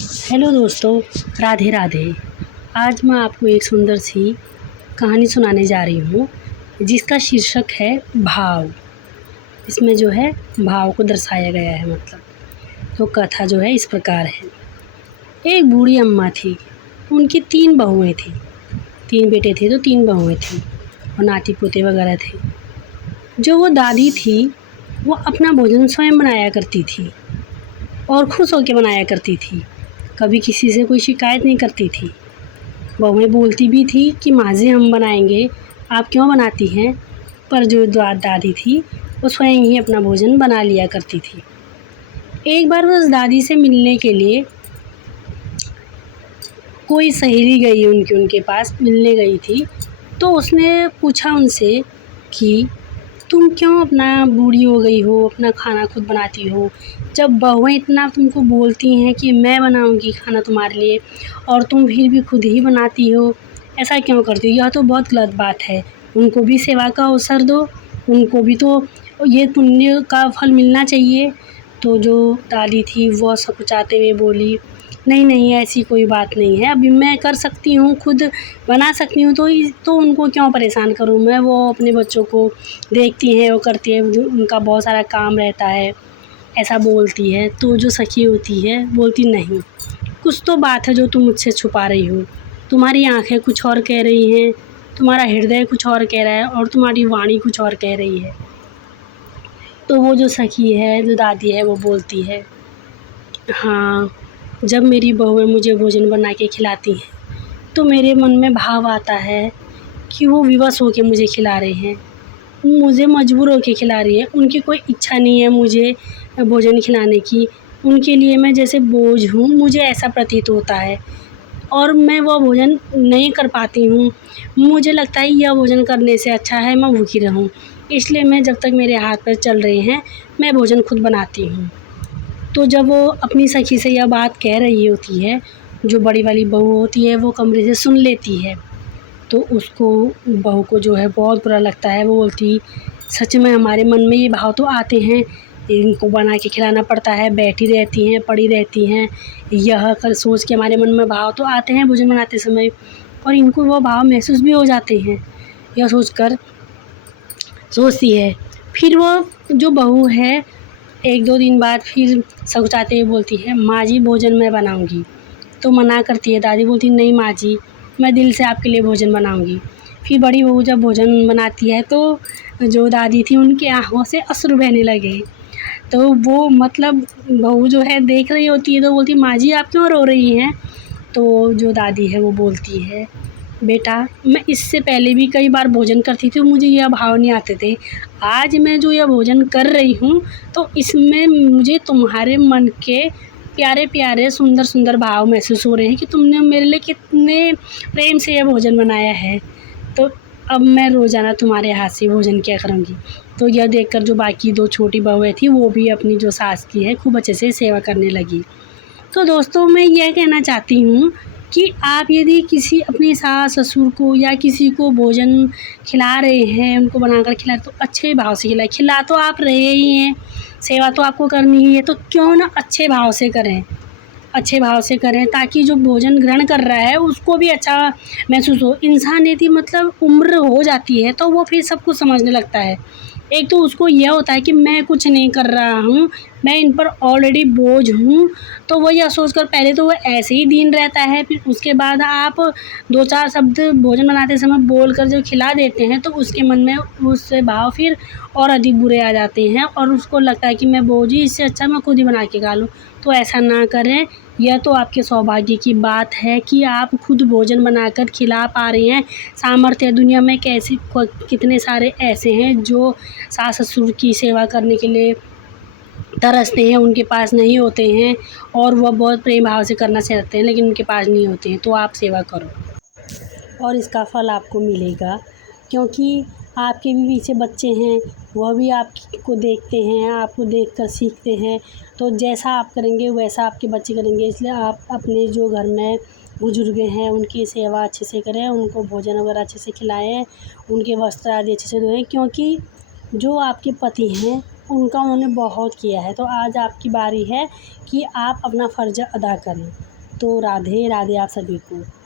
Hello दोस्तों, राधे राधे। आज मैं आपको एक सुंदर सी कहानी सुनाने जा रही हूँ जिसका शीर्षक है भाव। इसमें जो है भाव को दर्शाया गया है। तो कथा जो है इस प्रकार है। एक बूढ़ी अम्मा थी, उनकी 3 बहुएं थी। 3 बेटे थे तो 3 बहुएं थी और नाती पोते वगैरह थे। जो वो दादी थी वो अपना भोजन स्वयं बनाया करती थी और खुश होकर बनाया करती थी। कभी किसी से कोई शिकायत नहीं करती थी। बहुएं बोलती भी थी कि माँ जी हम बनाएंगे, आप क्यों बनाती हैं। पर जो दादी थी वो स्वयं ही अपना भोजन बना लिया करती थी। एक बार उस दादी से मिलने के लिए कोई सहेली गई उनके पास मिलने गई थी। तो उसने पूछा उनसे कि तुम क्यों अपना बूढ़ी हो गई हो, अपना खाना खुद बनाती हो, जब बहुएं इतना तुमको बोलती हैं कि मैं बनाऊंगी खाना तुम्हारे लिए और तुम फिर भी खुद ही बनाती हो, ऐसा क्यों करती हो। यह तो बहुत गलत बात है। उनको भी सेवा का अवसर दो, उनको भी तो ये पुण्य का फल मिलना चाहिए। तो जो दादी थी वो सकुचाते हुए बोली, नहीं नहीं, ऐसी कोई बात नहीं है, अभी मैं कर सकती हूँ, खुद बना सकती हूँ, तो उनको क्यों परेशान करूँ मैं। वो अपने बच्चों को देखती हैं, वो करती है, उनका बहुत सारा काम रहता है, ऐसा बोलती है। तो जो सखी होती है बोलती, नहीं, कुछ तो बात है जो तुम मुझसे छुपा रही हो। तुम्हारी आंखें कुछ और कह रही हैं, तुम्हारा हृदय कुछ और कह रहा है और तुम्हारी वाणी कुछ और कह रही है। तो वो जो सखी है, जो दादी है, वो बोलती है, हाँ, जब मेरी बहुएं मुझे भोजन बना के खिलाती हैं तो मेरे मन में भाव आता है कि वो विवश होके मुझे खिला रहे हैं, मुझे मजबूर होके खिला रही है। उनकी कोई इच्छा नहीं है मुझे भोजन खिलाने की, उनके लिए मैं जैसे बोझ हूँ, मुझे ऐसा प्रतीत होता है और मैं वो भोजन नहीं कर पाती हूँ। मुझे लगता है यह भोजन करने से अच्छा है मैं भूखी रहूँ, इसलिए मैं जब तक मेरे हाथ पैर चल रहे हैं मैं भोजन खुद बनाती हूँ। तो जब वो अपनी सखी से यह बात कह रही होती है, जो बड़ी वाली बहू होती है वो कमरे से सुन लेती है। तो उसको, बहू को जो है बहुत बुरा लगता है। वो बोलती, सच में हमारे मन में ये भाव तो आते हैं, इनको बना के खिलाना पड़ता है, बैठी रहती हैं, पड़ी रहती हैं, यह कर सोच के हमारे मन में भाव तो आते हैं भोजन बनाते समय, और इनको वो भाव महसूस भी हो जाते हैं। यह सोचकर सोचती है। फिर वो जो बहू है 1-2 दिन बाद फिर सकुचाते हुए बोलती है, माँ जी भोजन मैं बनाऊँगी। तो मना करती है। दादी बोलती, नहीं माँ जी, मैं दिल से आपके लिए भोजन बनाऊँगी। फिर बड़ी बहू जब भोजन बनाती है तो जो दादी थी उनकी आँखों से अश्रु बहने लगे। तो वो बहू जो है देख रही होती है तो बोलती, माँ जी आप क्यों रो रही हैं। तो जो दादी है वो बोलती है, बेटा मैं इससे पहले भी कई बार भोजन करती थी, मुझे यह भाव नहीं आते थे। आज मैं जो यह भोजन कर रही हूँ तो इसमें मुझे तुम्हारे मन के प्यारे प्यारे सुंदर सुंदर भाव महसूस हो रहे हैं कि तुमने मेरे लिए कितने प्रेम से यह भोजन बनाया है। तो अब मैं रोज़ाना तुम्हारे हाथ से भोजन किया करूँगी। तो यह देखकर जो बाकी 2 छोटी बहुएं थी वो भी अपनी जो सास की है खूब अच्छे से सेवा करने लगी। तो दोस्तों मैं यह कहना चाहती हूँ कि आप यदि किसी अपने सास ससुर को या किसी को भोजन खिला रहे हैं, उनको बनाकर खिलाएं तो अच्छे भाव से खिलाएं। खिला तो आप रहे ही हैं, सेवा तो आपको करनी ही है, तो क्यों ना अच्छे भाव से करें, अच्छे भाव से करें, ताकि जो भोजन ग्रहण कर रहा है उसको भी अच्छा महसूस हो। इंसान यदि उम्र हो जाती है तो वो फिर सब कुछ समझने लगता है। एक तो उसको यह होता है कि मैं कुछ नहीं कर रहा हूँ, मैं इन पर ऑलरेडी बोझ हूँ। तो वो यह सोचकर पहले तो वो ऐसे ही दीन रहता है, फिर उसके बाद आप 2-4 शब्द भोजन बनाते समय बोलकर जो खिला देते हैं तो उसके मन में उससे भाव फिर और अधिक बुरे आ जाते हैं और उसको लगता है कि मैं बोझ ही, इससे अच्छा मैं खुद ही बना के खा लूँ। तो ऐसा ना करें। यह तो आपके सौभाग्य की बात है कि आप खुद भोजन बनाकर खिला पा रही हैं। सामर्थ्य है दुनिया में, कितने सारे ऐसे हैं जो सास ससुर की सेवा करने के लिए तरसते हैं, उनके पास नहीं होते हैं और वह बहुत प्रेम भाव से करना चाहते हैं लेकिन उनके पास नहीं होते हैं। तो आप सेवा करो और इसका फल आपको मिलेगा, क्योंकि आपके भी पीछे बच्चे हैं, वह भी आपको देखते हैं, आपको देखकर सीखते हैं। तो जैसा आप करेंगे वैसा आपके बच्चे करेंगे। इसलिए आप अपने जो घर में बुजुर्ग हैं उनकी सेवा अच्छे से करें, उनको भोजन वगैरह अच्छे से खिलाएं, उनके वस्त्र आदि अच्छे से धोएं, क्योंकि जो आपके पति हैं उनका उन्होंने बहुत किया है। तो आज आपकी बारी है कि आप अपना फ़र्ज़ अदा करें। तो राधे राधे आप सभी को।